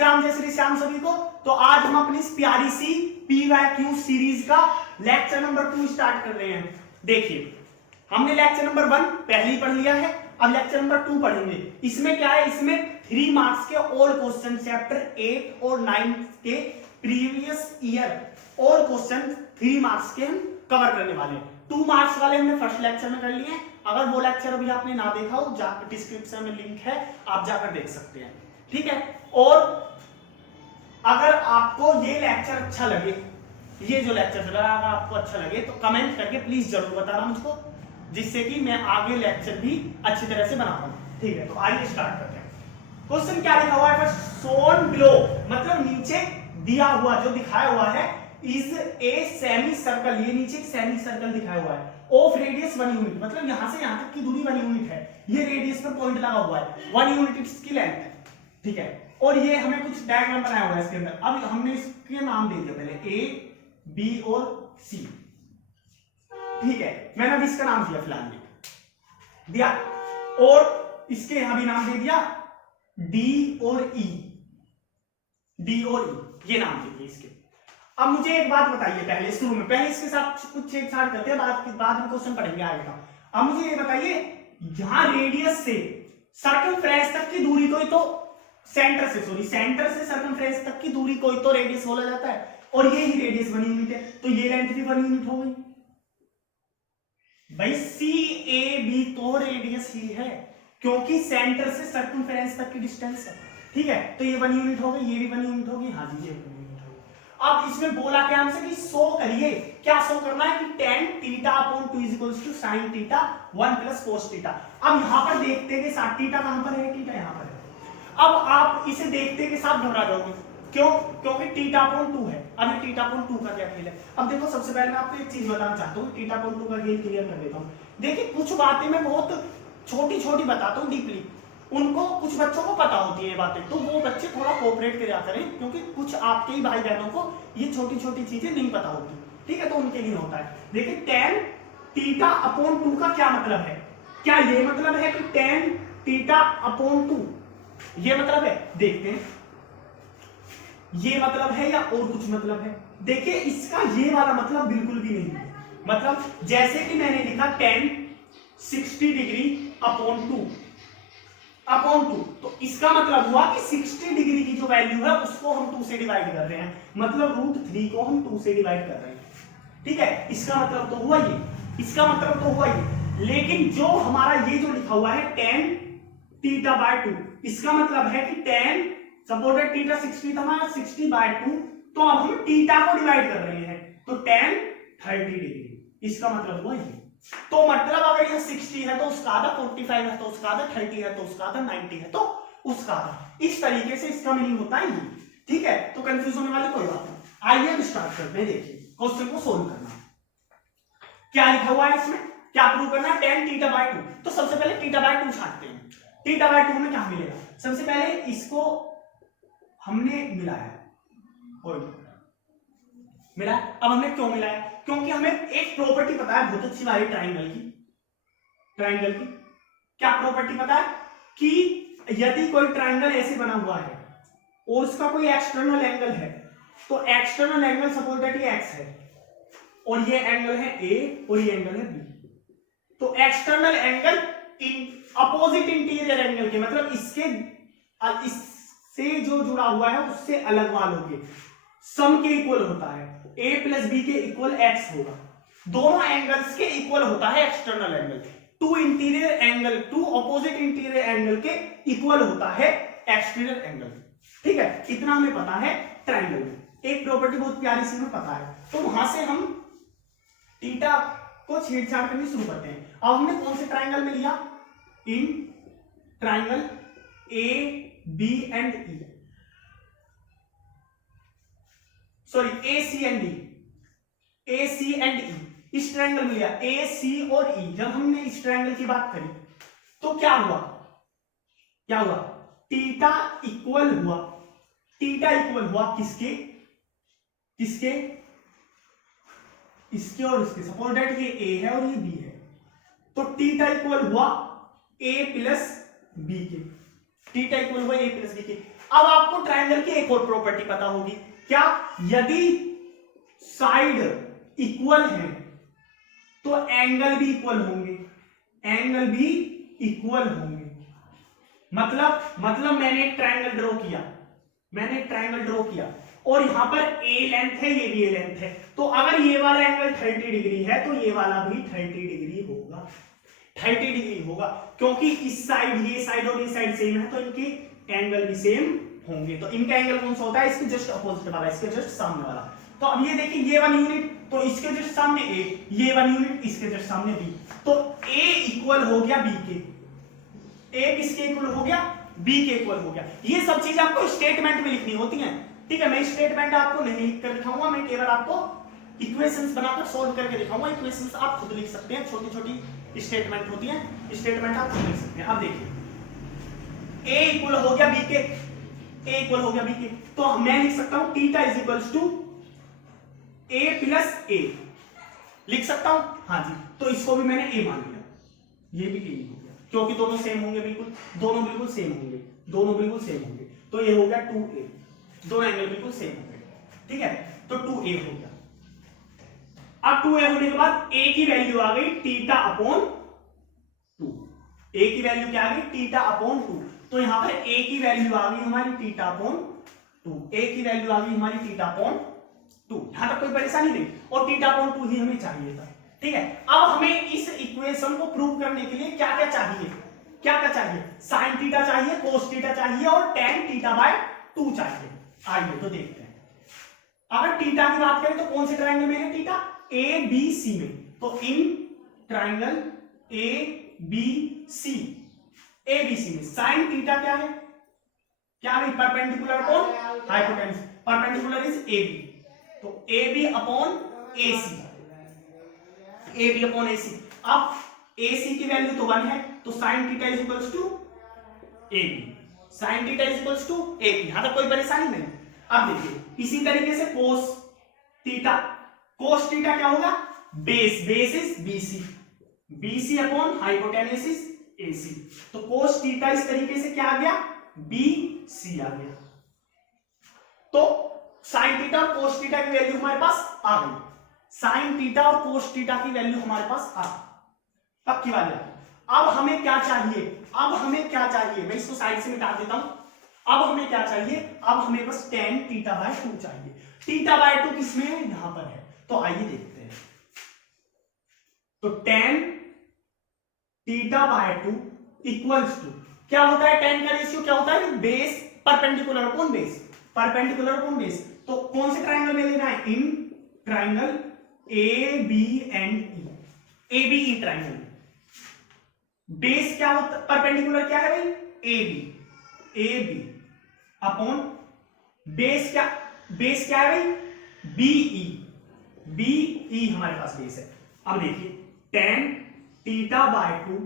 राम जय श्री श्याम सभी को। तो आज हम अपनी इस प्यारी सी PYQ सीरीज का लेक्चर नंबर 2 स्टार्ट कर रहे हैं। देखिए हमने लेक्चर नंबर 1 पहले ही पढ़ लिया है, अब लेक्चर नंबर 2 पढ़ेंगे। इसमें क्या है, इसमें 3 मार्क्स के ऑल क्वेश्चन चैप्टर 8 और 9 के previous year all question 3 marks के हम कवर करने वाले हैं। 2 मार्क्स वाले हमने फर्स्ट लेक्चर में कर लिए हैं। अगर वो लेक्चर अभी आपने ना देखा हो, जाकर डिस्क्रिप्शन में लिंक है, आप जाकर देख सकते हैं। ठीक है, और अगर आपको ये लेक्चर अच्छा लगे, ये जो लेक्चर चल रहा है अगर आपको अच्छा लगे तो कमेंट करके प्लीज जरूर बताना मुझको, जिससे कि मैं आगे लेक्चर भी अच्छी तरह से बना पाऊं। ठीक है, तो आइए स्टार्ट करते हैं। क्वेश्चन क्या लिखा हुआ है, शोन बिलो मतलब नीचे दिया हुआ जो दिखाया हुआ है इज ए सेमी सर्कल, ये नीचे एक सेमी सर्कल दिखाया हुआ है ऑफ रेडियस 1 यूनिट, मतलब यहां से यहां तक की दूरी 1 यूनिट है। ये रेडियस पर पॉइंट लगा हुआ है, 1 यूनिट इसकी लेंथ है। ठीक है, और ये हमें कुछ डायग्राम बनाया हुआ है इसके अंदर। अब हमने इसके नाम दे दिया पहले A, B और C। ठीक है, मैंने अभी इसका नाम दिया फिलहाल दिया, और इसके यहां भी नाम दे दिया D और E, D और E, ये नाम दे दिए इसके। अब मुझे एक बात बताइए पहले शुरू में, पहले इसके साथ कुछ छेड़छाड़ करते हैं, बाद में क्वेश्चन पढ़ेंगे आगे का। अब मुझे ये बताइए, यहां रेडियस से सर्कमफ्रेंस तक की दूरी को ही तो सेंटर से सर्कमफ्रेंस तक की दूरी को ही तो रेडियस बोला जाता है, और ये ही रेडियस 1 यूनिट है, तो ये लेंथ भी 1 यूनिट हो गई भाई। CAB तो रेडियस ही है, क्योंकि सेंटर से सर्कमफ्रेंस तक की डिस्टेंस है। ठीक है, तो ये 1 यूनिट हो गई, ये भी 1 यूनिट होगी। हाँ जी, ये 1 यूनिट हो गई। अब इसमें बोला क्या हमसे कि शो करिए, क्या शो करना है कि tan θ/2 = sin θ 1 + cos θ। अब यहां पर देखते कि साथ θ कहां पर है, θ यहां पर है। अब आप इसे देखते के साथ घबरा जाओगे, क्यों? क्योंकि θ/2 है। अब ये θ/2 का क्या खेल है? अब देखो, सबसे पहले मैं आपको एक चीज बताना चाहता हूँ, θ/2 का खेल क्लियर कर देता हूँ। देखिए कुछ बातें मैं बहुत छोटी छोटी बताता हूँ डीपली, उनको कुछ बच्चों को पता होती है ये बातें, तो वो बच्चे थोड़ा कोऑपरेट करा करें, क्योंकि कुछ आपके ही भाई बहनों को ये छोटी छोटी चीजें नहीं पता होती। ठीक है, तो उनके लिए होता है। देखिए tan θ/2 का क्या मतलब है? क्या ये मतलब है कि tan θ/2 ये मतलब है? देखते हैं ये मतलब है या और कुछ मतलब है। देखिए इसका ये वाला मतलब बिल्कुल भी नहीं है। मतलब जैसे कि मैंने लिखा tan 60°/2 तो इसका मतलब हुआ कि 60 डिग्री की जो वैल्यू है उसको हम 2 से डिवाइड कर रहे हैं, मतलब √3 को हम 2 से डिवाइड कर रहे हैं। ठीक है, इसका मतलब तो हुआ ये, इसका मतलब तो हुआ ये। लेकिन जो हमारा ये जो लिखा हुआ है tan θ/2, इसका मतलब है कि tan सपोर्टेड θ 60 था हमारा, 60/2, तो अब हम θ को डिवाइड कर रहे हैं, तो tan 30 डिग्री, इसका मतलब हुआ ये। तो मतलब अगर ये 60 है तो उसका आधा, 45 है तो उसका आधा, 30 है तो उसका आधा, 90 है तो उसका आधा। इस तरीके से इसका मीनिंग होता है ये। ठीक है, तो कंफ्यूज होने वाली कोई बात नहीं। आइए अब स्टार्ट करते हैं। देखिए क्वेश्चन को सोल्व करना, क्या लिखा हुआ है इसमें, क्या प्रूव करना है, tan θ/2। तो सबसे पहले θ/2 छांटते हैं। θ/2 में क्या मिलेगा, सबसे पहले इसको हमने मिलाया, मिला। अब हमने क्यों मिलाया, क्योंकि हमें एक प्रॉपर्टी पता है बहुत अच्छी वाली ट्राइंगल की। क्या प्रॉपर्टी पता है कि यदि कोई ट्राइंगल ऐसे बना हुआ है और उसका कोई एक्सटर्नल एंगल है, तो एक्सटर्नल एंगल सपोज दैट ये x है और ये एंगल है a और ये एंगल है b, तो external angle opposite interior angle के, मतलब इससे जो जुड़ा हुआ है उससे अलग वालों के सम के इक्वल होता है। a + b के इक्वल x होगा, दोनों एंगल्स के इक्वल होता है external angle. Two opposite interior angle के इक्वल होता है एक्सटीरियर एंगल। ठीक है, इतना हमें पता है ट्राइंगल में, एक प्रॉपर्टी बहुत प्यारी सी हमें पता है, तो वहां से हम थीटा को छेड़छाड़ करनी शुरू करते हैं। अब हमने कौन से ट्राइंगल में लिया, in triangle AB and E, sorry AC and E, इस ट्रायंगल में लिया AC और E। जब हमने इस ट्रायंगल की बात करी तो क्या हुआ, थीटा इक्वल हुआ किसके, इसके और इसके। सपोज दैट ये A है और ये B है, तो थीटा इक्वल हुआ A + B के, थीटा इक्वल हुआ A + B के। अब आपको ट्रायंगल की एक और प्रॉपर्टी पता होगी, क्या? यदि साइड इक्वल है तो एंगल भी इक्वल होंगे, एंगल भी इक्वल होंगे। मतलब मैंने एक ट्रायंगल ड्रॉ किया, और यहां पर ए लेंथ है, ये भी ए लेंथ है, तो अगर ये वाला एंगल 30 डिग्री है तो ये वाला भी 30 डिग्री होगा, 30 डिग्री होगा, क्योंकि इस साइड, ये साइड और ये साइड सेम है तो इनके एंगल भी सेम होंगे। तो इनका एंगल कौन सा होता है? इसके जस्ट अपोजिट वाला, इसके जस्ट सामने वाला। तो अब ये देखिए, ये 1 यूनिट तो इसके जस्ट सामने ए, ये 1 यूनिट इसके जस्ट सामने बी, तो ए इक्वल हो गया बी के, ए किसके इक्वल हो गया? बी के इक्वल हो गया। ये सब चीज आपको स्टेटमेंट में लिखनी होती हैं, ठीक है? मैं स्टेटमेंट आपको नहीं लिख कर दिखाऊंगा, मैं केवल आपको इक्वेशंस बनाकर सोल्व करके दिखाऊंगा। इक्वेशंस आप खुद लिख सकते हैं, छोटी छोटी स्टेटमेंट होती हैं, स्टेटमेंट आप खुद लिख सकते हैं। अब देखिए, ए इक्वल हो गया बी के, ए इक्वल हो गया बी के, तो मैं लिख सकता हूं theta is equals to a plus a, लिख सकता हूं? हाँ जी, तो इसको भी मैंने ए मान लिया, ये भी ए हो गया, क्योंकि दोनों सेम होंगे, बिल्कुल दोनों बिल्कुल सेम होंगे, दोनों बिल्कुल सेम होंगे, तो ये हो गया 2a, दोनों एंगल बिल्कुल सेम होंगे, ठीक है? तो 2a हो गया। अब 2a होने के बाद a की वैल्यू आ गई थीटा अपॉन 2, a की वैल्यू क्या आ गई? थीटा अपॉन 2, तो यहां पर a की वैल्यू आ गई हमारी थीटा अपॉन 2, a की वैल्यू आ गई हमारी थीटा अपॉन 2, यहां तक कोई परेशानी नहीं, और थीटा अपॉन 2 ही हमें चाहिए था, ठीक है? अब हमें इस इक्वेशन को प्रूव करने के लिए क्या क्या चाहिए? क्या क्या चाहिए? साइन थीटा चाहिए, कोस थीटा चाहिए और टेन थीटा बाय 2 चाहिए। आइए तो देखते हैं। अगर थीटा की बात करें तो कौन से ट्रायंगल में है थीटा? ए बी सी में, तो इन ट्रायंगल ए बी सी में साइन थीटा क्या है? क्या है? Perpendicular upon hypotenuse, perpendicular is a b, तो a B upon a c, a B upon a c. अब ए सी की वैल्यू तो 1 है, तो sine theta is equals to A b, sine theta is equals to A b, यहां तक कोई परेशानी नहीं। अब देखिए, इसी तरीके से कोस थीटा, कोस थीटा क्या होगा? Base, base is BC, BC upon hypotenuse is AC, तो कोस थीटा इस तरीके से क्या आ गया? बी सी आ गया। तो साइन थीटा और कोस थीटा की वैल्यू हमारे पास आ गई, साइन थीटा और कोस थीटा की वैल्यू हमारे पास आ गई, पक्की वाली। अब हमें क्या चाहिए? अब हमें क्या चाहिए? मैं इसको साइड से मिटा देता हूं। अब हमें क्या चाहिए? अब हमें बस tan थीटा बाय 2 चाहिए। थीटा बाय 2 किसमें है? यहां पर है, तो आइए देखते हैं। तो tan theta by 2 equals to क्या होता है? tan का रेशियो क्या होता है? Base perpendicular upon base, perpendicular upon base. तो कौन से ट्रायंगल में लेना है? In triangle A B and E, A B E triangle. Base क्या होता है? परपेंडिकुलर क्या है भाई? ए बी अपॉन बेस क्या, बेस क्या है भाई? बीई, बीई हमारे पास बेस है। अब देखिए, tan theta by 2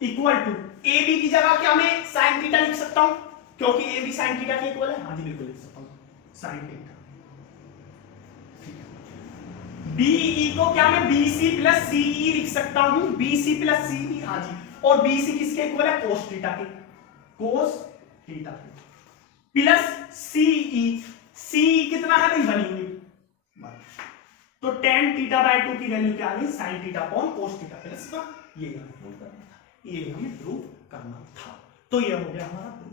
equal to A B की जगह क्या मैं साइन थीटा लिख सकता हूं, क्योंकि ए बी साइन थीटा के इक्वल है। हाँ जी बिल्कुल लिख सकता हूं साइन थीटा। बीई को क्या मैं बीसी प्लस सीई लिख सकता हूं, बीसी प्लस सीई, हाँ जी, और बीसी किसके इक्वल है? कोस थीटा के, कोस थीटा के, प्लस सीई, सीई कितना है भाई? 1 यूनिट। तो tan थीटा बाय 2 की वैल्यू क्या आ गई? Sine theta upon cos theta plus 1, ये हमें प्रूव करना था, ये हमें प्रूव करना था। तो ये हो गया हमारा प्रूव।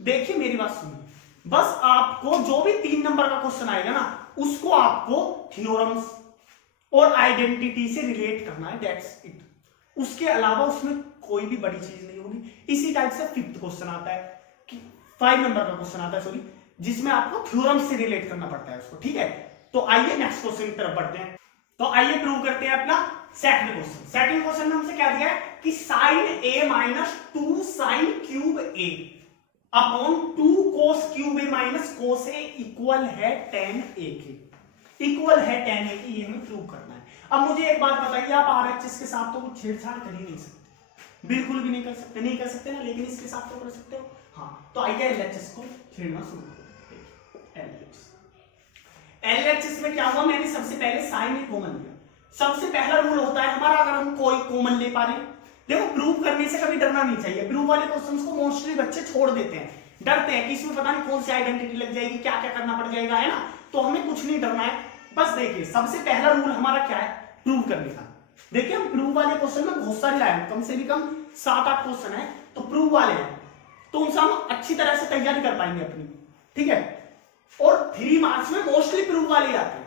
देखिए मेरी बात सुनिए, बस आपको जो भी 3 नंबर का क्वेश्चन आएगा ना, उसको आपको थ्योरम्स और आइडेंटिटी से रिलेट करना है, दैट्स इट। उसके अलावा उसमें कोई भी बड़ी चीज नहीं होगी। इसी टाइप से 5th क्वेश्चन आता है, 5 नंबर का क्वेश्चन आता है सॉरी, जिसमें आपको थ्योरम से रिलेट करना पड़ता है उसको, ठीक है? तो आइए नेक्स्ट क्वेश्चन की तरफ बढ़ते हैं। तो आइए प्रूव करते हैं अपना सेकंड क्वेश्चन। सेकंड क्वेश्चन में हमसे क्या दिया है कि साइन ए माइनस 2 साइन क्यूब ए अपॉन 2 कोस क्यूब ए माइनस कोस ए इक्वल है tan ए के, इक्वल है tan ए के, ये हमें प्रूव करना है। अब मुझे एक बात बताइए, आप आरएचएस के साथ तो कुछ छेड़छाड़ कर ही नहीं सकते, बिल्कुल भी नहीं कर सकते, नहीं कर सकते ना, लेकिन इसके साथ तो कर सकते हो। हाँ, तो आइए एलएचएस को छेड़ना शुरू करते हैं। एलएचएस में क्या हुआ? मैंने सबसे पहले साइन ए कॉमन लिया। सबसे पहला रूल होता है हमारा, अगर हम कोई कॉमन ले पा रहे हैं, देखो प्रूव करने से कभी डरना नहीं चाहिए। प्रूव वाले क्वेश्चंस को मोस्टली बच्चे छोड़ देते हैं, डरते हैं कि इसमें पता नहीं कौन सी आइडेंटिटी लग जाएगी, क्या क्या करना पड़ जाएगा, है ना। तो हमें कुछ नहीं डरना है। बस देखिए सबसे पहला रूल हमारा क्या है, प्रूव करने का। देखिए हम प्रूव वाले क्वेश्चन में बहुत सारी लाए, कम से भी कम 7-8 क्वेश्चन है, तो प्रूव वाले हैं, तो उनसे हम अच्छी तरह से तैयारी कर पाएंगे अपनी, ठीक है। और 3 मार्क्स में मोस्टली प्रूव वाले आते हैं,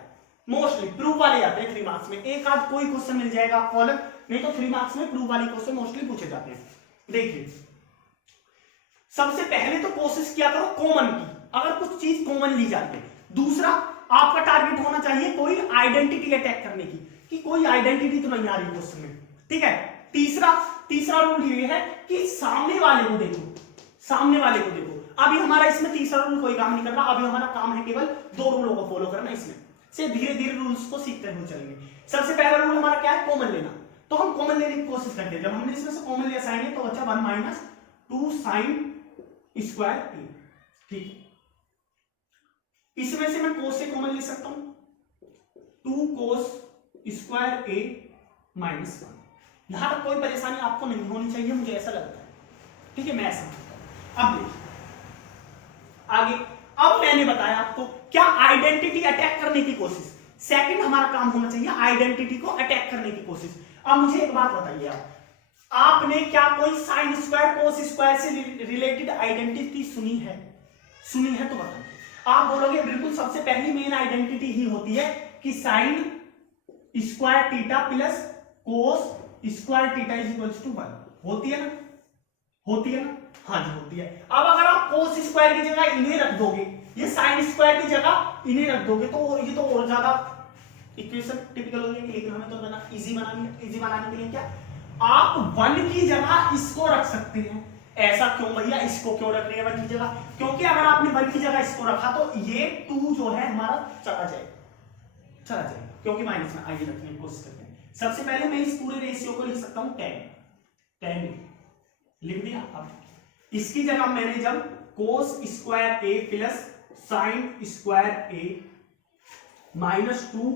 मोस्टली प्रूव वाले आते हैं 3 मार्क्स में। एक आध कोई क्वेश्चन मिल जाएगा आपको अलग, नहीं तो 3 मार्क्स में प्रूव वाले क्वेश्चन मोस्टली पूछे जाते हैं। देखिए सबसे पहले तो कोशिश किया करो कॉमन की, अगर कुछ चीज कॉमन ली जाती है। दूसरा आपका टारगेट होना चाहिए कोई आइडेंटिटी अटैक करने की, कि कोई आइडेंटिटी तो नहीं आ रही क्वेश्चन में, ठीक है। तीसरा रूल ये है कि सामने वाले को देखो, सामने वाले को देखो। अभी हमारा इसमें तीसरा रूल कोई काम नहीं कर रहा, अभी हमारा काम है केवल 2 रूलों को फॉलो करना। इसमें से धीरे धीरे रूल्स को सीखते हुए चलेंगे। सबसे पहला रूल हमारा क्या है, कॉमन लेना। तो हम कॉमन लेने की कोशिश करते हैं। जब हमने इसमें से कॉमन लिया साइन है तो बचा 1 माइनस 2 साइन स्क्वायर ए, ठीक। इसमें से मैं कोस से कॉमन ले सकता हूं, 2 कोस स्क्वायर ए माइनस 1। यहां तक कोई परेशानी आपको नहीं होनी चाहिए, मुझे ऐसा लगता है, ठीक है। मैं ऐसा करता हूं। अब देखिए आगे, अब मैंने बताया आपको क्या, आइडेंटिटी अटैक करने की कोशिश। सेकंड हमारा काम होना चाहिए आइडेंटिटी को अटैक करने की कोशिश। अब मुझे एक बात बताइए, आपने क्या कोई साइन स्क्वायर कोस स्क्वायर से रिलेटेड आइडेंटिटी सुनी है? सुनी है तो बताइए। आप बोलोगे बिल्कुल सबसे पहली मेन आइडेंटिटी ही होती है कि sine square theta plus cos square theta is equals to 1, होती है ना, होती है ना, हाँ जी होती है। अब अगर आप कोस स्क्वायर की जगह इन्हें रख दोगे, ये साइन स्क्वायर की जगह इन्हें रख दोगे, तो ये तो और ज्यादा इक्वेशन टिपिकल हो जाएगी। लेकिन हमें तो बना इजी बनाने के लिए क्या, आप 1 की जगह इसको रख सकते हैं। ऐसा क्यों भैया, इसको क्यों रख रहे हैं 1 की जगह? क्योंकि अगर आपने 1 की जगह इसको रखा तो ये 2 जो है हमारा चला जाएगा, क्योंकि माइनस में। आइए रखने की कोशिश करते हैं। सबसे पहले मैं इस पूरे रेशियो को लिख सकता हूं tan लिख दिया। अब इसकी जगह मैंने जब कोस square A plus sign square A minus 2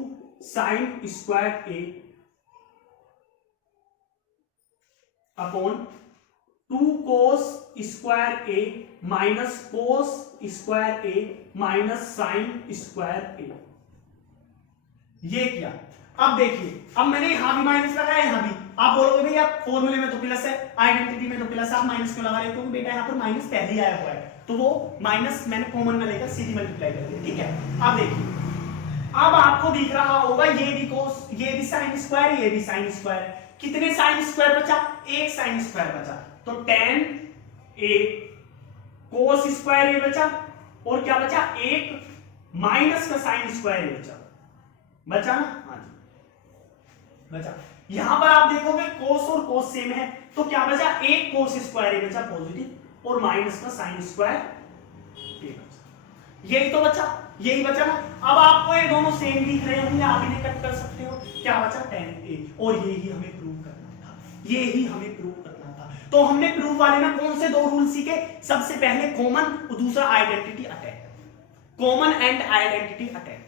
sign square A upon 2 cos square A minus cos square A minus sine square ए, ये किया। अब देखिए, अब मैंने यहां भी माइनस लगाया, यहां भी। आप बोलोगे भैया फॉर्मूले में तो प्लस है, आइडेंटिटी में तो प्लस है, आप माइनस क्यों लगा रहे हो? क्योंकि बेटा यहां पर माइनस पहले ही आया हुआ है, तो वो माइनस मैंने कॉमन में लेकर सीधी मल्टीप्लाई कर दिया, ठीक है। अब देखिए, अब आपको दिख रहा होगा ये भी कोस, ये भी साइन स्क्वायर, ये भी साइन स्क्वायर। कितने साइन स्क्वायर बचा? 1 साइन स्क्वायर बचा, तो tan a कोस स्क्वायर ए बचा, और क्या बचा? 1 माइनस का साइन स्क्वायर ए बचा ना? हाँ जी बचा। यहां पर आप देखोगे कोस और कोस सेम है, तो क्या बचा? 1 कोस स्क्वायर ए बचा पॉजिटिव, और माइनस का साइन स्क्वायर ए बचा। यही तो बचा, यही बचा ना। अब आपको ये दोनों सेम दिख रहे होंगे, आप इन्हें कट कर सकते हो। क्या बचा? tan a, और यही हमें प्रूव करना था, यही हमें प्रूव करना था। तो हमने प्रूव वाले में कौन से 2 रूल सीखे? सबसे पहले कॉमन, और दूसरा identity attack. Common and identity attack,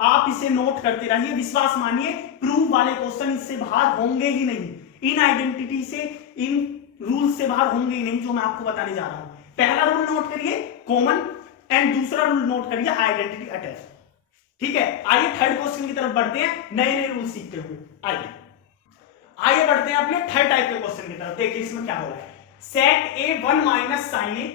आप इसे नोट करते रहिए, विश्वास मानिए प्रूव वाले क्वेश्चन इससे बाहर होंगे ही नहीं। इन आइडेंटिटी से, इन रूल से बाहर होंगे ही नहीं जो मैं आपको बताने जा रहा हूं। पहला रूल नोट करिए कॉमन, एंड दूसरा रूल नोट करिए आइडेंटिटी अटैक, ठीक है। आइए थर्ड क्वेश्चन की तरफ बढ़ते हैं, नए नए रूल सीखते हुए। आइए बढ़ते हैं अपने थर्ड टाइप के क्वेश्चन की तरफ। देखिए इसमें क्या हो रहा है, sec a 1 minus sine A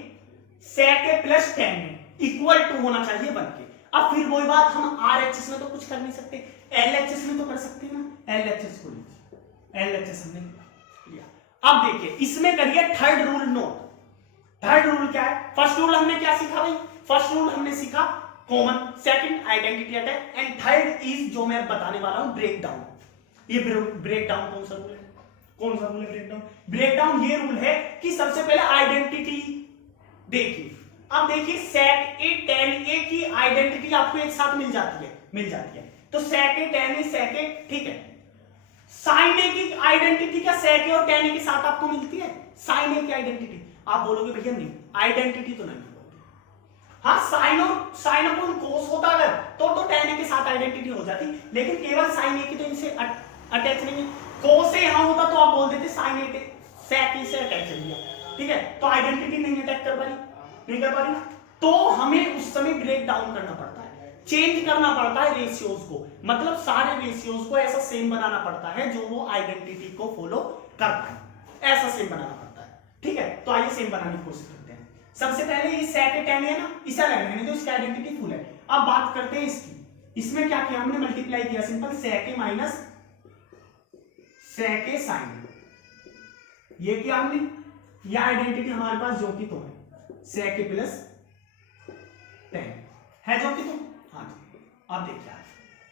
sec a plus tan a equal to होना चाहिए 1 के। अब फिर वही बात, हम RHS में तो कुछ कर नहीं सकते, LHS में तो कर सकते हैं ना। LHS को लीजिए, LHS हमने लिया। अब देखिए इसमें करिए third rule note. Third rule क्या है? फर्स्ट रूल हमने क्या सीखा भाई? फर्स्ट रूल हमने सीखा common, second identity attack, and third is जो मैं बताने वाला हूं ब्रेक डाउन। ये ब्रेक डाउन कौन सा रूल है? कौन सा रूल है ब्रेक डाउन? ब्रेक डाउन ये रूल है कि सबसे पहले आइडेंटिटी देखिए। अब देखिए sec a tan a की आइडेंटिटी आपको एक साथ मिल जाती है, तो sec a tan a sec a, ठीक है। sin a की आइडेंटिटी क्या sec a और tan a के साथ आपको मिलती है? sin a की आइडेंटिटी आप बोलोगे भैया नहीं, आइडेंटिटी तो नहीं बोलोगे। हाँ sin अपॉन cos होता अगर तो tan a के साथ आइडेंटिटी हो जाती, लेकिन केवल sin a की तो इनसे अटैच नहीं है। cos a यहां होता तो आप बोल देते sin a sec a से अटैच है, ठीक है। तो आइडेंटिटी नहीं अटैक कर पाई, नहीं कर पा रही ना, तो हमें उस समय ब्रेक डाउन करना पड़ता है, चेंज करना पड़ता है रेशियोज को, मतलब सारे रेशियोज को ऐसा सेम बनाना पड़ता है जो वो आइडेंटिटी को फॉलो करता है, ऐसा सेम बनाना पड़ता है। ठीक है, तो आइए सेम बनाने की कोशिश करते हैं। सबसे पहले ये sec tan है ना, इसे अलग रहने दो, इसकी आइडेंटिटी फुल है। अब बात करते हैं इसकी, इसमें क्या किया हमने, मल्टीप्लाई किया simple, sec minus sec sin, ये किया हमने, यह आइडेंटिटी हमारे पास जो कि तो है sec प्लस tan है जो कि तो, हाँ जी। अब देखिए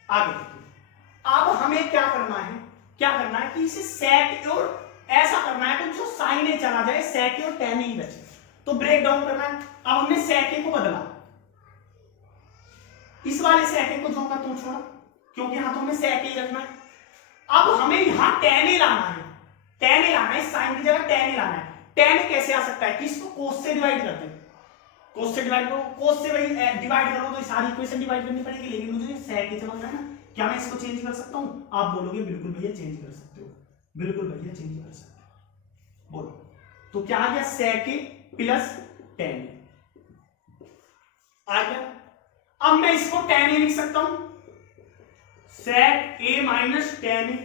आगे देखिए, अब हमें क्या करना है, क्या करना है कि इसे sec और ऐसा करना है कि जो sin ए चला जाए, sec और tan ही बचे, तो ब्रेक डाउन करना है। अब हमने sec को बदला, इस वाले sec को जो का तो छोड़ा, क्योंकि यहां तो हमें sec ही रखना है। अब हमें यहां tan ही लाना है, tan ही लाना है, sin की जगह tan ही लाना है। tan कैसे आ सकता है कि इसको cos से डिवाइड करते हैं, cos से डिवाइड करो, cos से वही डिवाइड करो तो सारी इक्वेशन डिवाइड करनी पड़ेगी, लेकिन मुझे sec ही समझना है ना, क्या मैं इसको चेंज कर सकता हूं? आप बोलोगे बिल्कुल भैया चेंज कर सकते हो, बिल्कुल भैया चेंज कर सकते हो, बोलो। तो क्या आ गया, sec प्लस tan आ गया। अब मैं इसको tan ए लिख सकता हूं, sec a माइनस tan ए,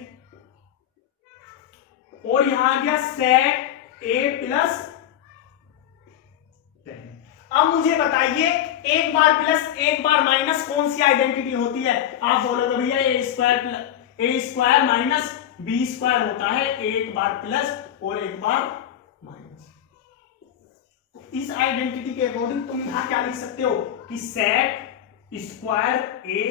और यहां आ गया sec a प्लस tan। अब मुझे बताइए, एक बार प्लस एक बार माइनस कौन सी आइडेंटिटी होती है? आप बोलोगे भैया ए स्क्वायर माइनस बी स्क्वायर होता है, एक बार प्लस और एक बार माइनस। इस आइडेंटिटी के अकॉर्डिंग तुम यहां क्या लिख सकते हो कि sec स्क्वायर ए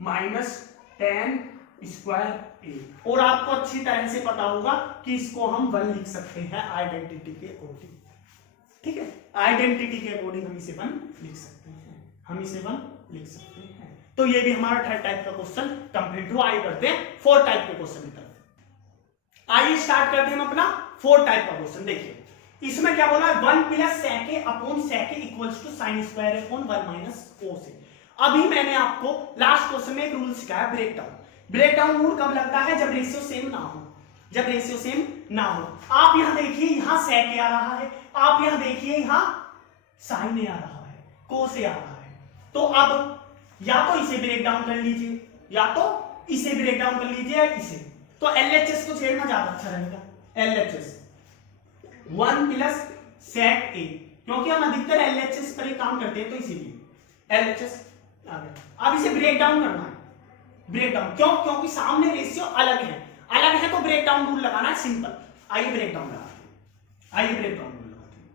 माइनस tan स्क्वायर ए, और आपको अच्छी तरह से पता होगा कि इसको हम 1 लिख सकते हैं आइडेंटिटी के अकॉर्डिंग। ठीक है, आइडेंटिटी के अकॉर्डिंग हम इसे 1 लिख सकते हैं, हम इसे 1 लिख सकते हैं। तो ये भी हमारा थर्ड टाइप का क्वेश्चन कंप्लीट हुआ। आइए करते हैं फोर्थ टाइप के क्वेश्चन की तरफ। आइए स्टार्ट करते हैं हम अपना फोर्थ टाइप का क्वेश्चन। देखिए इसमें क्या बोला है, 1 plus sec a upon sec a equals to sin square upon 1 minus cos a। अभी मैंने आपको लास्ट क्वेश्चन में एक रूल सिखाया, break down. Break down rule कब लगता है, जब रेशियो सेम ना हो, जब रेशियो सेम ना हो। आप यहां देखिए, यहां sec a आ रहा है, आप यहां देखिए यहां sin a आ रहा है, cos a आ रहा है। तो अब या तो इसे ब्रेक डाउन कर लीजिए, या तो इसे ब्रेक डाउन कर लीजिए, या इसे। तो LHS को छेड़ना ज्यादा अच्छा रहेगा, LHS 1 प्लस sec a, क्योंकि हम अधिकतर LHS पर ही काम करते हैं, तो इसीलिए LHS आ गया। अब इसे ब्रेक डाउन करना है, ब्रेक डाउन क्यों, क्योंकि सामने रेशियो अलग है, अलग है तो ब्रेक डाउन रूल लगाना है, सिंपल। आइए ब्रेक डाउन लगाते हैं, आइए ब्रेक डाउन रूल लगाते हैं।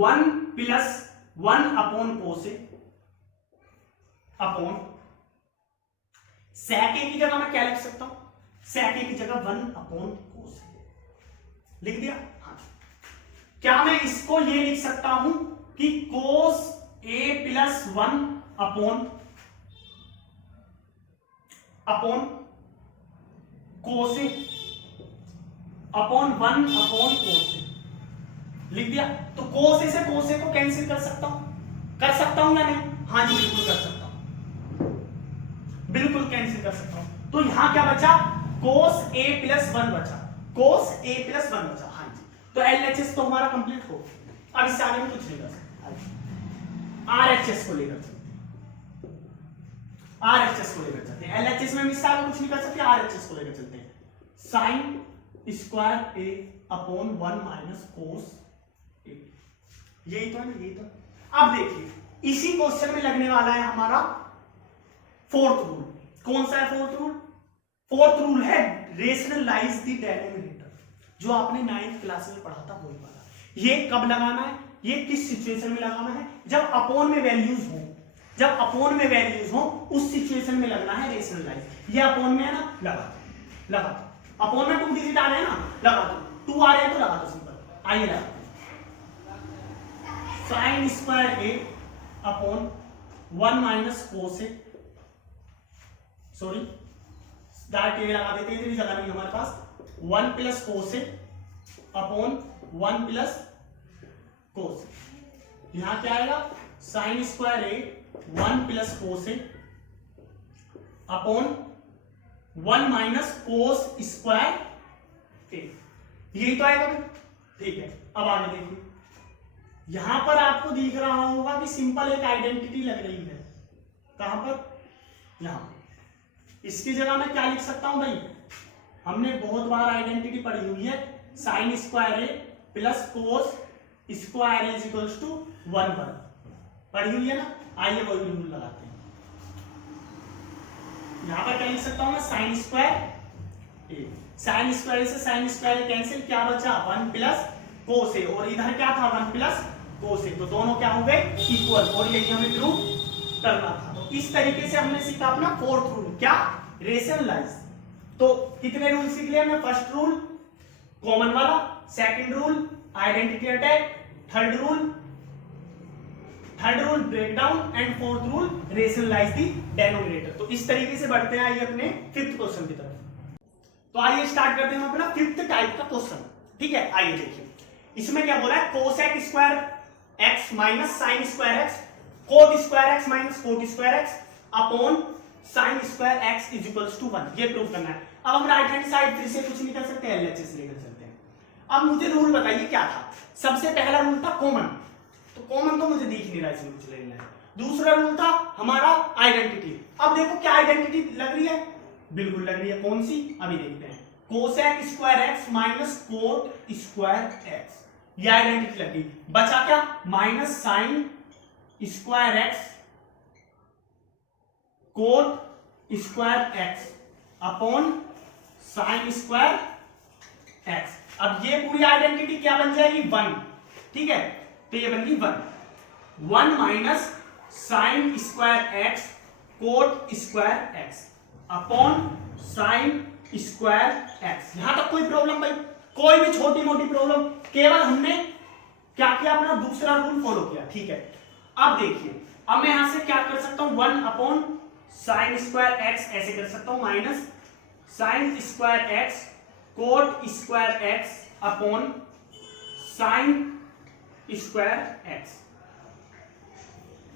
1 plus 1 upon cos a upon sec a की जगह मैं क्या लिख सकता हूं, sec a की जगह 1 अपॉन cos a लिख दिया। हाँ, क्या मैं इसको ये लिख सकता हूं कि cos a plus 1 upon cos a upon 1 upon cos a लिख दिया। तो cos a से cos a को कैंसिल कर सकता हूं या नहीं? हाँ जी बिल्कुल कर सकता हूं, बिल्कुल कैंसिल कर सकता हूं। तो यहां क्या बचा, cos a प्लस 1 बचा, cos a प्लस 1 बचा। हाँ जी, तो LHS तो हमारा कंप्लीट हो। अब इससे आगे में कुछ नहीं कर सकते, RHS को लेकर चलते हैं, RHS को लेकर चलते हैं। LHS में इससे आगे कुछ नहीं कर सकते, RHS को लेकर चलते हैं। sin square a upon 1 minus cos a, यही तो है ना, यही तो। अब देखिए इसी क्वेश्चन में लगने वाला है हमारा फोर्थ रूल। कौन सा है फोर्थ रूल? फोर्थ रूल है रेशनलाइज द डिनोमिनेटर, जो आपने 9th क्लास में पढ़ा था वही वाला। ये कब लगाना है, ये किस सिचुएशन में लगाना है, जब अपॉन में वैल्यूज हो, जब अपॉन में वैल्यूज हो उस सिचुएशन में लगना है रेशनलाइज। ये अपॉन में है ना, लगा दो। अपॉन में 2 डिजिट आ रहे हैं ना, लगा दो। 2 आ रहे हैं तो लगा दो सिंपल। आइए लगा sin square a upon 1 minus cos a, sorry direct ये लगा देते हैं, इतनी जगह नहीं हमारे पास। 1 plus cos a upon 1 plus cos a, यहां क्या आएगा, sin square a 1 plus cos a upon 1 minus cos square a, यही तो आएगा भाई। ठीक है, अब आगे देखिए, यहां पर आपको दिख रहा होगा कि सिंपल एक आइडेंटिटी लग रही है। कहां पर? यहां। इसकी जगह मैं क्या लिख सकता हूं भाई? हमने बहुत बार आइडेंटिटी पढ़ी हुई है, sine square A plus cos square A is equals to 1 पढ़ी हुई है ना। आइए वही रूल लगाते हैं। यहां पर क्या लिख सकता हूं मैं? साइन स्क्वायर ए, साइन स्क्वायर से साइन स्क्वायर कैंसिल, क्या बचा? 1 प्लस कोस ए, और इधर क्या था? 1 प्लस कोस ए, तो दोनों क्या हो गए? इक्वल, और यही हमें प्रूव करना था। तो इस तरीके से हमने सीखा अपना फोर्थ रूल, क्या? रेशनलाइज। तो कितने रूल सीख लिए हमने? फर्स्ट रूल कॉमन वाला, second rule identity attack, third rule break down, and fourth rule rationalise the denominator. तो इस तरीके से बढ़ते हैं आइए अपने फिफ्थ क्वेश्चन की तरफ। तो आइए स्टार्ट करते हैं अपना फिफ्थ टाइप का क्वेश्चन। ठीक है, आइए देखिए इसमें क्या बोला है? Cosec square X minus sine square X cot square X minus cot square X upon sine square X is equals to 1, ये प्रूव करना है। अब हम राइट हैंड साइड फिर से कुछ नहीं कर सकते, एलएचएस लेकर चलते हैं। अब मुझे रूल बताइए क्या था? सबसे पहला रूल था कॉमन, तो कॉमन तो मुझे दिख नहीं रहा, इसमें कुछ लेना है। दूसरा रूल था हमारा आइडेंटिटी। अब देखो क्या आइडेंटिटी लग रही है? बिल्कुल लग रही है, कौन सी? अभी देखते हैं। Cosec square X minus cot square x, ये आइडेंटिटी लग गई। बचा क्या? Minus sine square X cot square X upon sine square x. अब ये पूरी आइडेंटिटी क्या बन जाएगी? 1। ठीक है, तो ये बन गई 1 minus sine square X cot square X upon sine square x. यहां तक कोई प्रॉब्लम भाई? कोई भी छोटी मोटी प्रॉब्लम? केवल हमने क्या किया? अपना दूसरा रूल फॉलो किया। ठीक है, अब देखिए, अब मैं यहां से क्या कर सकता हूं? 1 अपॉन साइन स्क्वायर एक्स ऐसे कर सकता हूं, minus sine square X cot square X upon sine square x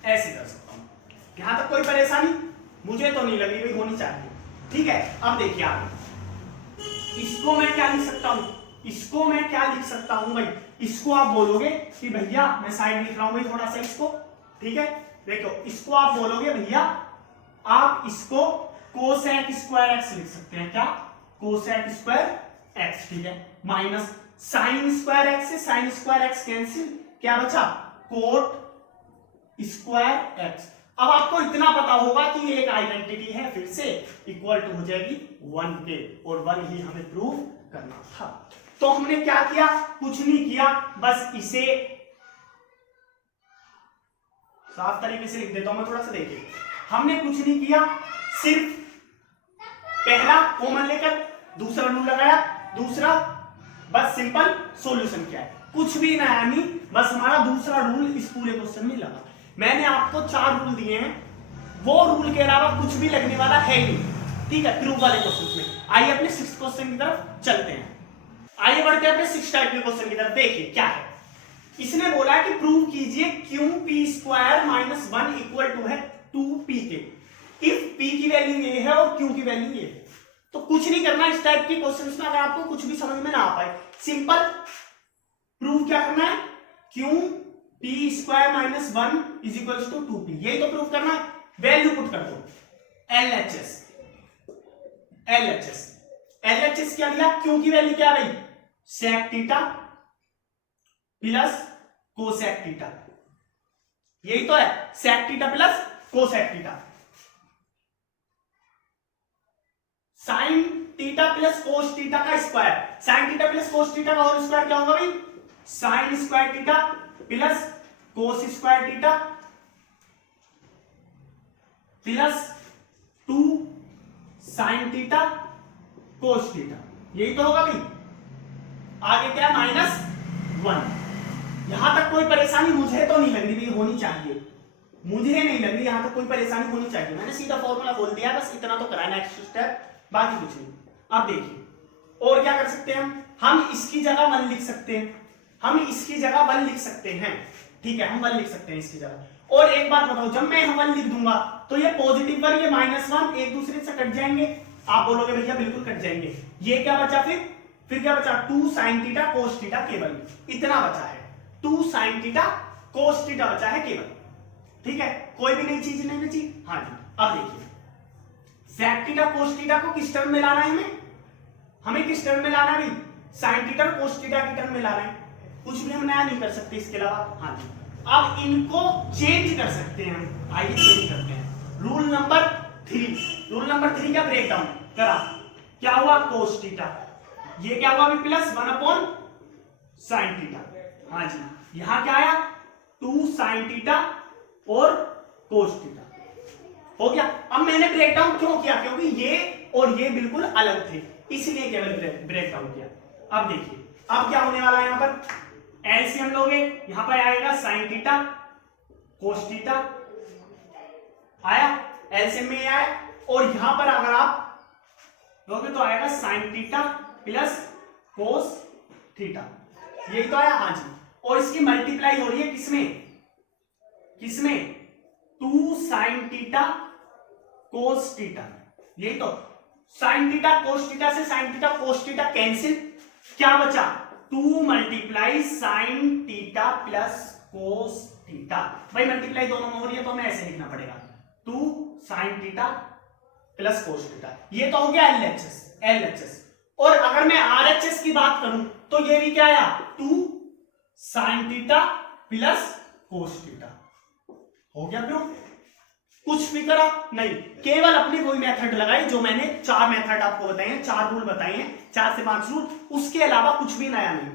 ऐसे कर सकता हूं। यहां तक कोई परेशानी मुझे तो नहीं लगी, भाई होनी चाहिए। ठीक है, अब देखिए आप इसको मैं क्या लिख सकता हूं? इसको मैं क्या लिख सकता हूं भाई? इसको आप बोलोगे कि भैया मैं साइड लिख रहा हूं भाई थोड़ा सा इसको। ठीक है, देखो इसको आप बोलोगे भैया आप इसको कोसेक स्क्वायर एक्स लिख सकते हैं। क्या? Cosec square x. ठीक है, माइनस साइन स्क्वायर एक्स से साइन स्क्वायर एक्स कैंसिल, क्या बचा? Coat square x. अब आपको इतना पता होगा कि ये एक आइडेंटिटी है, फिर से इक्वल टू हो जाएगी 1 के, और 1 ही हमें प्रूव करना था। तो हमने क्या किया? कुछ नहीं किया, बस इसे साफ तरीके से लिख देता हूं मैं, थोड़ा सा देखिए। हमने कुछ नहीं किया, सिर्फ पहला कॉमन लेकर दूसरा रूल लगाया, दूसरा बस सिंपल सॉल्यूशन किया है, कुछ भी नया नहीं, बस हमारा दूसरा रूल इस पूरे क्वेश्चन में लगा। मैंने आपको 4 रूल दिए हैं, वो रूल के अलावा कुछ भी लगने वाला है नहीं। ठीक है, प्रूफ वाले क्वेश्चन में। आइए अपने 6th क्वेश्चन की तरफ चलते हैं। आइए बढ़ते हैं अपने 6th टाइप के क्वेश्चन की तरफ। देखिए क्या है, इसने बोला है कि प्रूव कीजिए Q P square minus 1 equal to है 2p के, इफ p की वैल्यू ये है और q की वैल्यू ये है। तो कुछ नहीं करना इस टाइप के क्वेश्चंस में, अगर आपको कुछ भी समझ में ना आ पाए, सिंपल प्रूव क्या करना है? Q P square minus 1 is equal to 2p, यही तो प्रूव करना है। वैल्यू पुट कर दो, LHS क्या लिया? क्यू की वैल्यू क्या रही? Sec theta plus cosec theta, यही तो है, sec theta plus cosec theta. Sine theta plus cos theta का square, sine theta plus cos theta का होल स्क्वायर क्या होगा भाई? Sine square theta plus cos square theta plus 2 sine theta cos theta, यही तो होगा भाई। आगे क्या? -1। यहां तक कोई परेशानी मुझे तो नहीं लग रही भाई, होनी चाहिए, मुझे नहीं लग रही यहां तक कोई परेशानी होनी चाहिए। मैंने सीधा फॉर्मूला बोल दिया, बस इतना तो कराना नेक्स्ट स्टेप, बाकी कुछ नहीं। अब देखिए और क्या कर सकते हैं हम इसकी जगह 1 लिख सकते हैं, हम इसकी जगह 1 लिख सकते हैं। ठीक है, हम 1 लिख सकते हैं इसकी जगह। और एक बात बताओ, जब मैं यहां 1 लिख दूंगा तो ये पॉजिटिव 1 ये -1 एक दूसरे से कट जाएंगे। आप बोलोगे भैया बिल्कुल कट जाएंगे। ये क्या बचा? फिर क्या बचा? 2 साइन थीटा कोस थीटा, केवल इतना बचा है। 2 sin थीटा cos थीटा बचा है केवल। ठीक है, कोई भी नई चीज नहीं बची। हाँ जी, अब देखिए sec थीटा cos थीटा को किस टर्म में लाना है हमें किस टर्म में लाना है भाई? sin थीटा cos थीटा की टर्म में लाना है। कुछ भी हम नया नहीं कर सकते इसके अलावा। हाँ जी, अब इनको चेंज कर सकते हैं हम। आइए चेंज करते हैं। रूल नंबर 3 का ब्रेक डाउन करा। क्या हुआ? cos थीटा, ये क्या हुआ अभी? Plus 1 sin theta. हाँ जी, यहां क्या आया? 2 sin थीटा और cos थीटा हो गया। अब मैंने ब्रेक डाउन क्यों किया? क्योंकि ये और ये बिल्कुल अलग थे, इसलिए केवल ब्रेक डाउन किया। अब देखिए अब क्या होने वाला है, यहां पर एलसीएम लोगे, यहां पर आएगा sin थीटा cos थीटा, आया एलसीएम में आया। और यहां पर अगर आप लोगे तो आएगा sin theta plus cos theta, यही तो आया। हाँ जी, और इसकी मल्टीप्लाई हो रही है किसमें 2 sin थीटा cos थीटा, यही तो। sin थीटा cos थीटा से sin theta cos theta cancel, क्या बचा? 2 multiply sin theta plus cos theta. भाई मल्टीप्लाई दोनों में हो रही है तो हमें ऐसे लिखना पड़ेगा 2 sin theta plus cos theta. ये तो हो गया LHS। और अगर मैं RHS की बात करूं तो ये भी क्या आया? 2 sin theta plus cos theta. हो गया क्यों? कुछ भी करा नहीं, केवल अपने वही मेथड लगाई जो मैंने 4 मेथड आपको बताए हैं, 4 रूल बताए हैं, 4 से 5 रूल, उसके अलावा कुछ भी नया नहीं।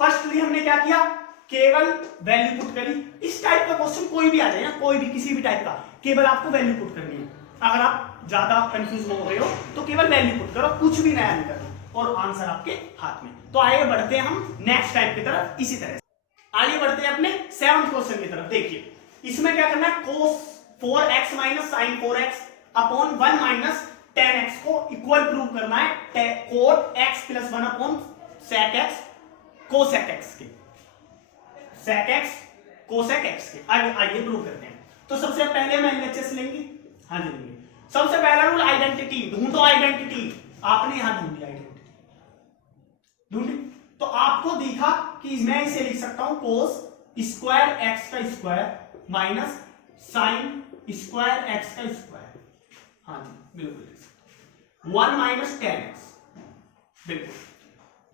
फर्स्टली हमने क्या किया? केवल वैल्यू पुट करी। इस टाइप का क्वेश्चन कोई भी आ जाए ना, कोई भी किसी भी टाइप का, केवल आपको वैल्यू पुट करनी है। अगर आप ज्यादा कंफ्यूज हो रहे हो तो केवल वैल्यू पुट करो, कुछ भी नया नहीं करना, और आंसर आपके हाथ में। तो आइए बढ़ते हैं हम नेक्स्ट टाइप की तरफ। इसी तरह आइए बढ़ते हैं अपने 7th क्वेश्चन की तरफ। देखिए इसमें क्या करना है? cos 4x minus sine 4x upon 1 minus tan x को इक्वल प्रूव करना है cot x plus 1 upon sec x cosec x के, sec x cosec x के। आइए प्रूव करते हैं। तो सबसे पहले हम LHS लेंगे। हाँ जी लेंगे। सबसे पहला रूल आइडेंटिटी, ढूंढो आइडेंटिटी। आपने यहां ढूंढी आइडेंटिटी, ढूंढी तो आपको दिखा कि मैं इसे लिख सकता हूं cos स्क्वायर x का square minus sine square x का स्क्वायर। हाँ जी बिल्कुल, 1 माइनस tan x, बिल्कुल।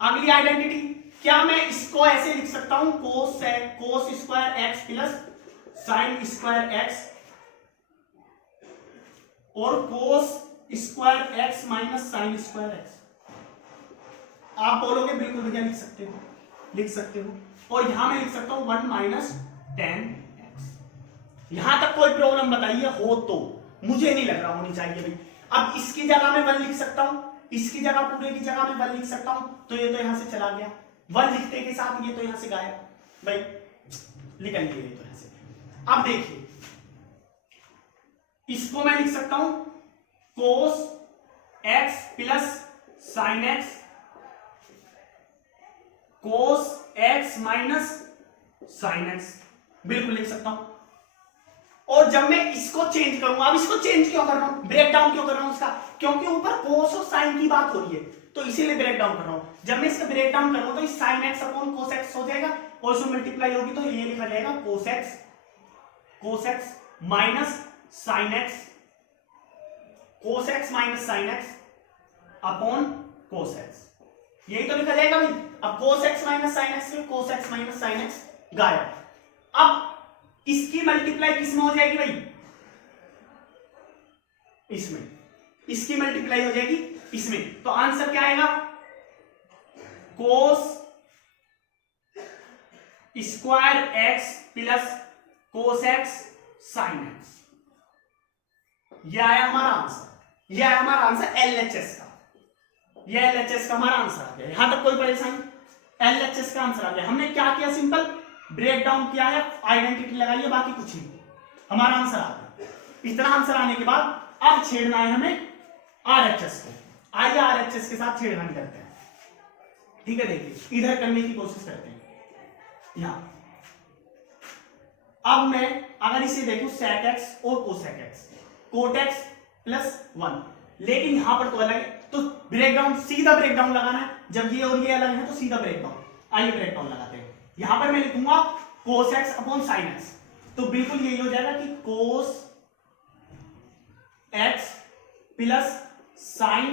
अगली आइडेंटिटी, क्या मैं इसको ऐसे लिख सकता हूं cos square x plus sign square x और cos square X minus sine square x. आप बोलोगे बिल्कुल भैया लिख सकते हो। और यहां मैं लिख सकता हूं 1 माइनस tan x। यहां तक कोई प्रॉब्लम बताइए हो तो? मुझे नहीं लग रहा होनी चाहिए भाई। अब इसकी जगह में 1 लिख सकता हूं, इसकी जगह पूरे की जगह में 1 लिख सकता हूं, तो ये तो यहां से चला गया 1 लिखते के साथ, ये तो यहां से गायब। भाई निकल गई तो यहां से। अब देखिए इसको मैं लिख सकता हूं cos x plus sin x cos x minus sin x, बिल्कुल लिख सकता हूं। और जब मैं इसको चेंज करूंगा, अब इसको चेंज क्यों कर रहा हूं, ब्रेक डाउन क्यों कर रहा हूं इसका? क्योंकि ऊपर cos और sin की बात हो रही है, तो इसीलिए ब्रेक डाउन कर रहा हूं। जब मैं इसका ब्रेक डाउन करूंगा तो इस sin x upon cos x हो जाएगा, और इसमें मल्टीप्लाई होगी तो ये लिखा जाएगा cos x minus sin x, cos x minus sin x upon cos x, यही तो लिखा जाएगा भाई। अब cos x minus sin x में cos x minus sin x गायब। अब इसकी मल्टीप्लाई किसमें हो जाएगी भाई? इसमें। इसकी मल्टीप्लाई हो जाएगी इसमें, तो आंसर क्या आएगा? cos square x plus cos x sin x, यह आया हमारा आंसर। यह आया हमारा आंसर LHS का। यह LHS का हमारा आंसर आ गया। यहां तक कोई परेशानी? LHS का आंसर आ गया। हमने क्या किया? सिंपल ब्रेक डाउन किया है, आइडेंटिटी लगाई है, बाकी कुछ नहीं, हमारा आंसर आ गया। इतना आंसर आने के बाद अब छेड़ना है हमें RHS को। आइए RHS के साथ छेड़खानी करते हैं। ठीक है, देखिए इधर करने की कोशिश करते हैं। यहां अब मैं अगर इसे देखूं sec x और cosec x, cot x plus 1, लेकिन यहां पर तो अलग है, तो ब्रेकडाउन सीधा ब्रेकडाउन लगाना है। जब ये और ये अलग है तो सीधा ब्रेकडाउन। आइए ब्रेकडाउन लगाते हैं। यहां पर मैं लिखूंगा cos x upon sin x, तो बिल्कुल यही हो जाएगा कि cos x plus sin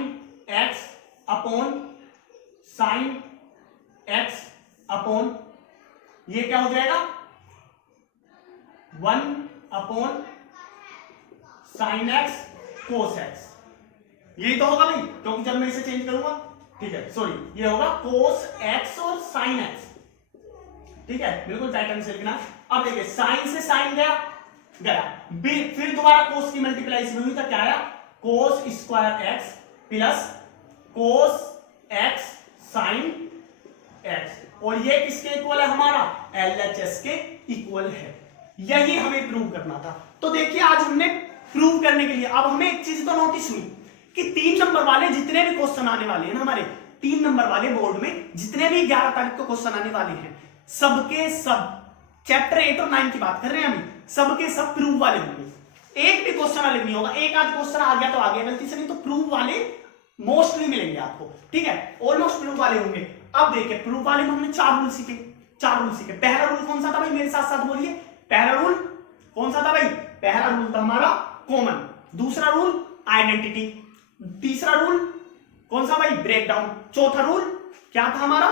x upon sin x upon ये क्या हो जाएगा 1 upon sin x cos x, यही तो होगा भाई, क्योंकि जब मैं इसे चेंज करूंगा, ठीक है, सॉरी ये होगा cos x और sin x, ठीक है, बिल्कुल पैटर्न से लिखना। अब देखिए sin से sin गया, फिर दोबारा cos की मल्टीप्लाई हुई तो क्या आया cos square x plus cos x sin x, और ये किसके इक्वल है हमारा LHS के इक्वल है, यही हमें प्रूव करना था। तो देखिए आज हमने प्रूव करने के लिए, अब हमें एक चीज तो नोटिस हुई कि 3 नंबर वाले जितने भी क्वेश्चन आने वाले हैं ना हमारे 3 नंबर वाले बोर्ड में, जितने भी 11 तारीख को क्वेश्चन आने वाले हैं, सबके सब चैप्टर 8 और 9 की बात कर रहे हैं अभी, सबके सब प्रूव वाले होंगे, एक भी क्वेश्चन अलग नहीं होगा, एक आध क्वेश्चन आ गया तो आ गया गलती से, नहीं तो प्रूव वाले मोस्टली मिलेंगे आपको, ठीक है, ऑलमोस्ट प्रूव वाले होंगे। अब देखिए प्रूव वाले में हमने 4 रूल सीखे, 4 रूल सीखे। पहला रूल कौन सा था भाई, मेरे साथ साथ बोलिए, पहला रूल कौन सा था भाई, पहला रूल था हमारा कॉमन, दूसरा रूल आइडेंटिटी, तीसरा रूल कौन सा भाई ब्रेकडाउन, चौथा रूल क्या था हमारा,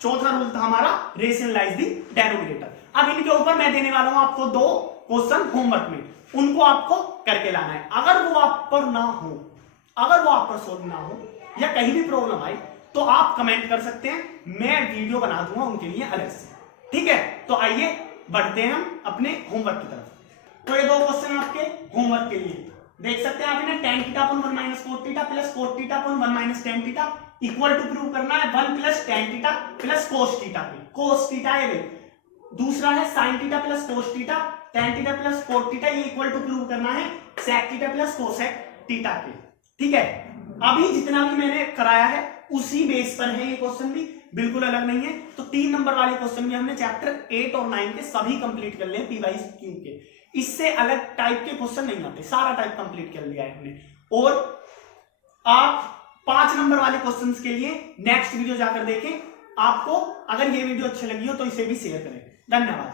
चौथा रूल था हमारा रेशनलाइज द डेनोमिनेटर। अब इनके ऊपर मैं देने वाला हूं आपको 2 क्वेश्चन होमवर्क में, उनको आपको करके लाना है। अगर वो आप पर ना हो, अगर वो आप पर सोल्व ना हो या कहीं भी प्रॉब्लम आए तो आप कमेंट कर सकते हैं, मैं वीडियो बना दूंगा उनके लिए अलग से, ठीक है। तो आइए बढ़ते हैं हम अपने होमवर्क की तरफ। तो ये 2 क्वेश्चन आपके होमवर्क के लिए देख सकते हैं आप इन्हें, tan theta upon 1 minus cot theta plus cot theta upon 1 minus tan theta equal to prove करना है 1 plus tan theta plus cos theta पे, cos थीटा है भाई, दूसरा है sin theta plus cos theta tan theta plus cot theta, ये equal to prove करना है sec theta plus cosec theta पे, ठीक है। अभी जितना भी मैंने कराया है उसी बेस पर है, ये क्वेश्चन भी बिल्कुल अलग नहीं है। तो 3 नंबर वाले क्वेश्चन भी हमने चैप्टर 8 और 9 के सभी कंप्लीट कर लिए PYQ के, इससे अलग टाइप के क्वेश्चन नहीं आते, सारा टाइप कंप्लीट कर लिया है हमने। और आप 5 नंबर वाले क्वेश्चंस के लिए नेक्स्ट वीडियो जाकर देखें। आपको अगर ये वीडियो अच्छी लगी हो तो इसे भी शेयर करें। धन्यवाद।